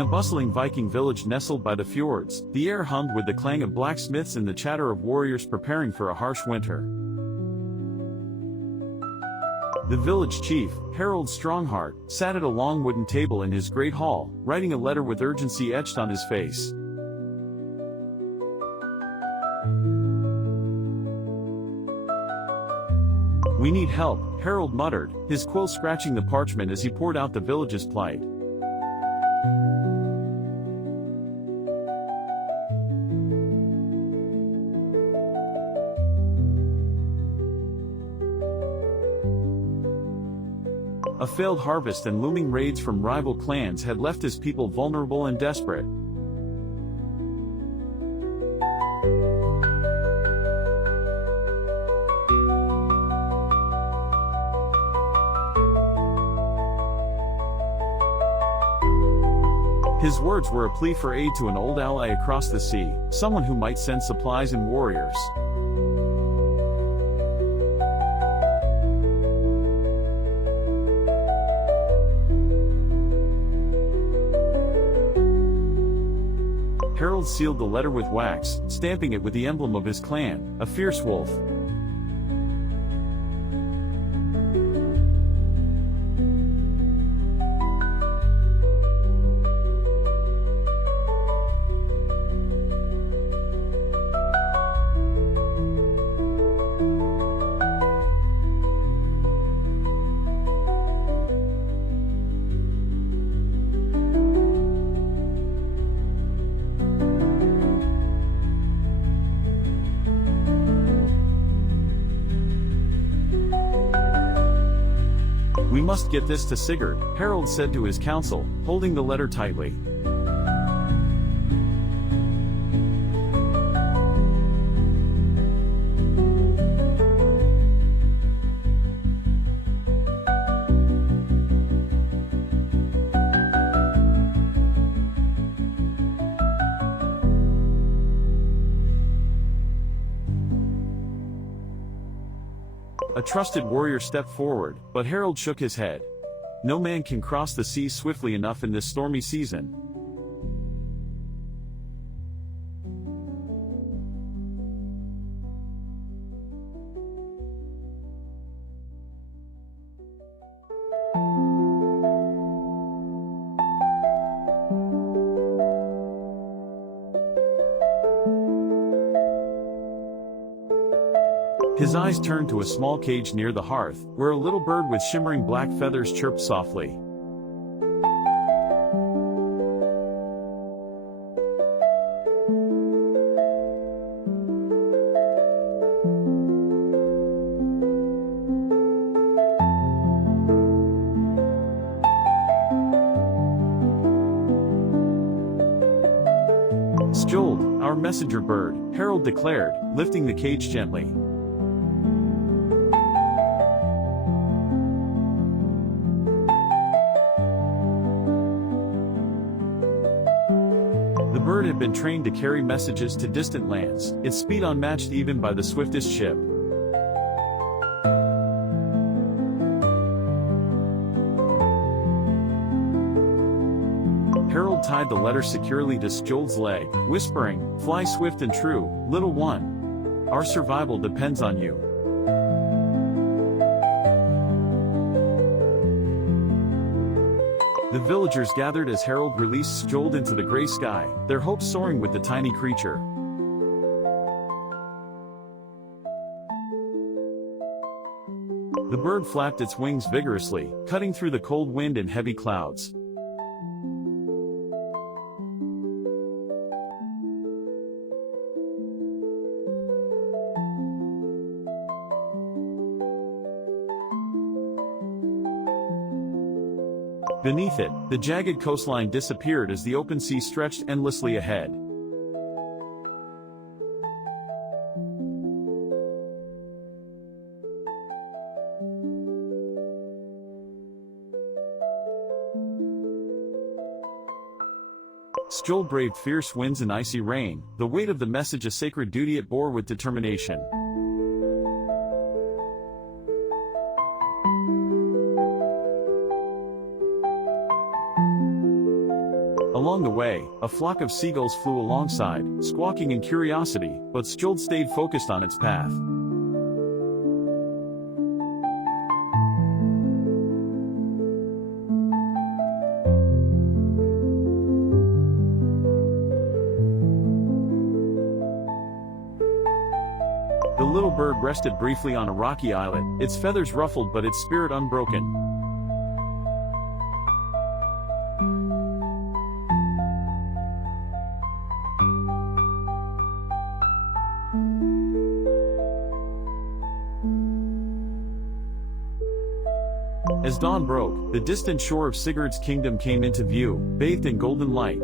In a bustling Viking village nestled by the fjords, the air hummed with the clang of blacksmiths and the chatter of warriors preparing for a harsh winter. The village chief, Harold Strongheart, sat at a long wooden table in his great hall, writing a letter with urgency etched on his face. "We need help," Harold muttered, his quill scratching the parchment as he poured out the village's plight. A failed harvest and looming raids from rival clans had left his people vulnerable and desperate. His words were a plea for aid to an old ally across the sea, someone who might send supplies and warriors. Harold sealed the letter with wax, stamping it with the emblem of his clan, a fierce wolf. "We must get this to Sigurd," Harold said to his council, holding the letter tightly. A trusted warrior stepped forward, but Harold shook his head. "No man can cross the sea swiftly enough in this stormy season." His eyes turned to a small cage near the hearth, where a little bird with shimmering black feathers chirped softly. "Skjold, our messenger bird," Harold declared, lifting the cage gently. The bird had been trained to carry messages to distant lands, its speed unmatched even by the swiftest ship. Harold tied the letter securely to Skjold's leg, whispering, "Fly swift and true, little one. Our survival depends on you." The villagers gathered as Harold released Skjold into the gray sky, their hopes soaring with the tiny creature. The bird flapped its wings vigorously, cutting through the cold wind and heavy clouds. Beneath it, the jagged coastline disappeared as the open sea stretched endlessly ahead. Skjold braved fierce winds and icy rain, the weight of the message a sacred duty it bore with determination. A Along the way, a flock of seagulls flew alongside, squawking in curiosity, but Skjold stayed focused on its path. The little bird rested briefly on a rocky islet, its feathers ruffled but its spirit unbroken. As dawn broke, the distant shore of Sigurd's kingdom came into view, bathed in golden light.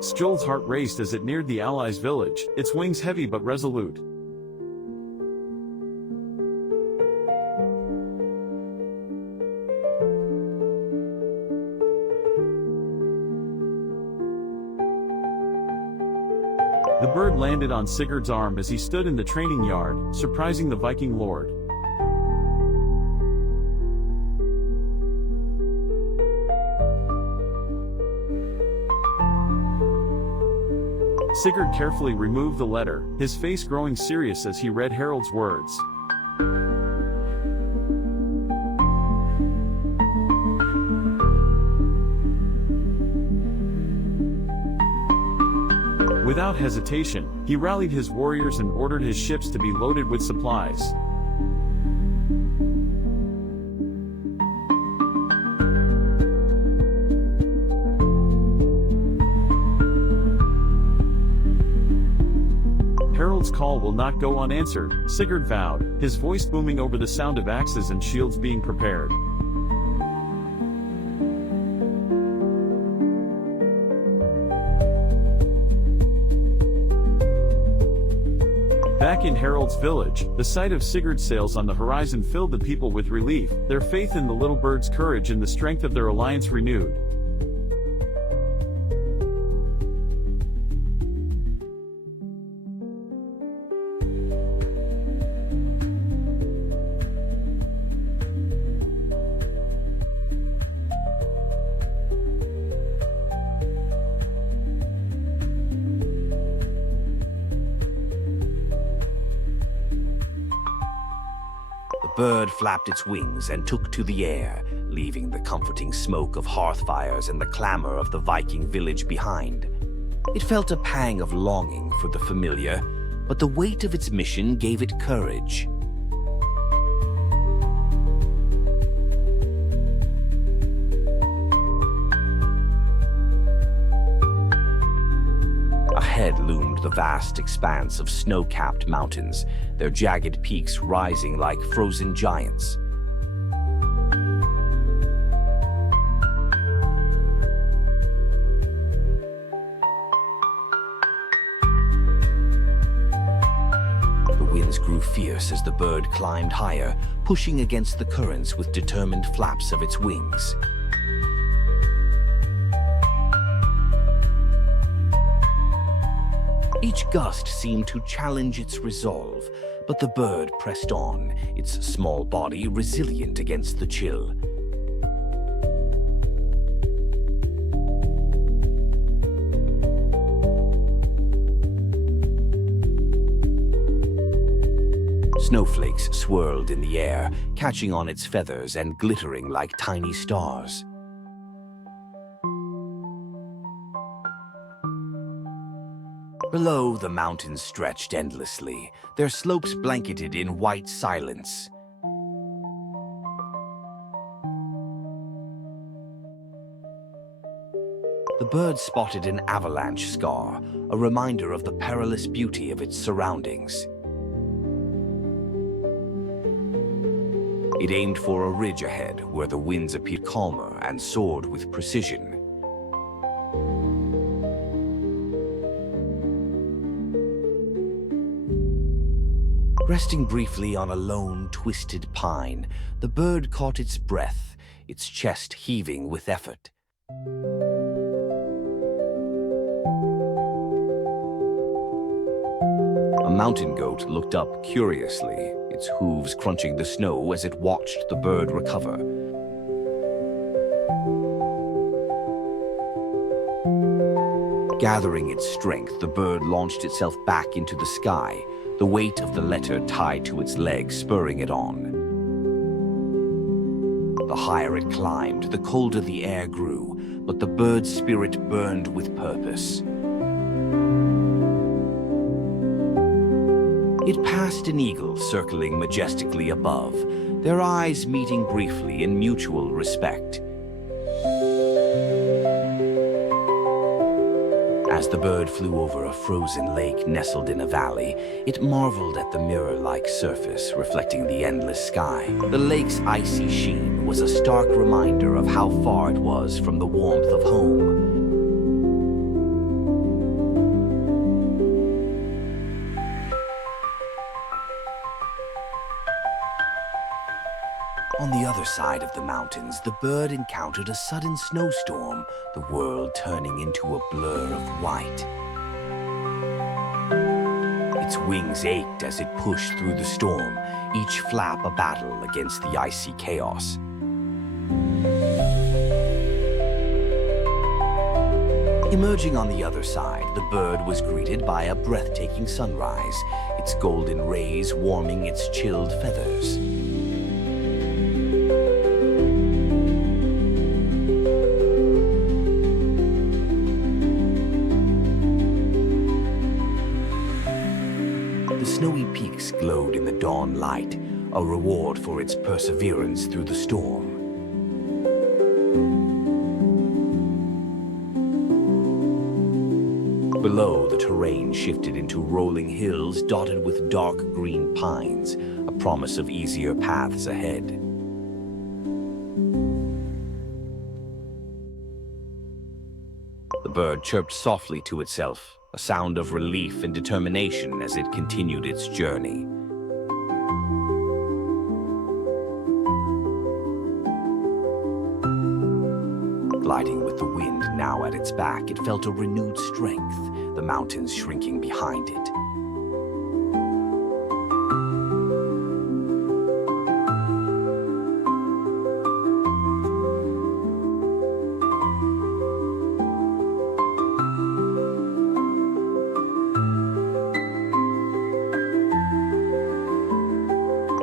Skjold's heart raced as it neared the allies' village, its wings heavy but resolute. The bird landed on Sigurd's arm as he stood in the training yard, surprising the Viking lord. Sigurd carefully removed the letter, his face growing serious as he read Harald's words. Without hesitation, he rallied his warriors and ordered his ships to be loaded with supplies. Harald's call will not go unanswered, Sigurd vowed, his voice booming over the sound of axes and shields being prepared. Back in Harald's village, the sight of Sigurd's sails on the horizon filled the people with relief, their faith in the little bird's courage and the strength of their alliance renewed. The bird flapped its wings and took to the air, leaving the comforting smoke of hearth fires and the clamor of the Viking village behind. It felt a pang of longing for the familiar, but the weight of its mission gave it courage. Ahead loomed the vast expanse of snow-capped mountains, their jagged peaks rising like frozen giants. The winds grew fierce as the bird climbed higher, pushing against the currents with determined flaps of its wings. Each gust seemed to challenge its resolve, but the bird pressed on, its small body resilient against the chill. Snowflakes swirled in the air, catching on its feathers and glittering like tiny stars. Below, the mountains stretched endlessly, their slopes blanketed in white silence. The bird spotted an avalanche scar, a reminder of the perilous beauty of its surroundings. It aimed for a ridge ahead, where the winds appeared calmer and soared with precision. Resting briefly on a lone, twisted pine, the bird caught its breath, its chest heaving with effort. mountain goat looked up curiously, its hooves crunching the snow as it watched the bird recover. Gathering its strength, the bird launched itself back into the sky, the weight of the letter tied to its leg spurring it on. The higher it climbed, the colder the air grew, but the bird's spirit burned with purpose. It passed an eagle circling majestically above, their eyes meeting briefly in mutual respect. As the bird flew over a frozen lake nestled in a valley, it marveled at the mirror-like surface reflecting the endless sky. The lake's icy sheen was a stark reminder of how far it was from the warmth of home. On the other side of the mountains, the bird encountered a sudden snowstorm, the world turning into a blur of white. Its wings ached as it pushed through the storm, each flap a battle against the icy chaos. Emerging on the other side, the bird was greeted by a breathtaking sunrise, its golden rays warming its chilled feathers. The snowy peaks glowed in the dawn light, a reward for its perseverance through the storm. Below, the terrain shifted into rolling hills dotted with dark green pines, a promise of easier paths ahead. The bird chirped softly to itself, a sound of relief and determination as it continued its journey. Gliding with the wind now at its back, it felt a renewed strength, the mountains shrinking behind it.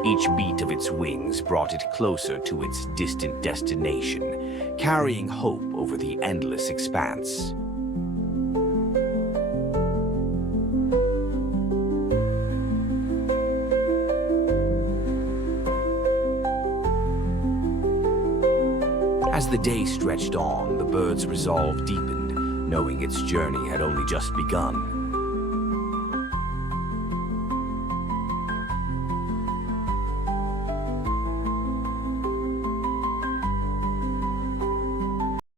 Each beat of its wings brought it closer to its distant destination, carrying hope over the endless expanse. As the day stretched on, the bird's resolve deepened, knowing its journey had only just begun.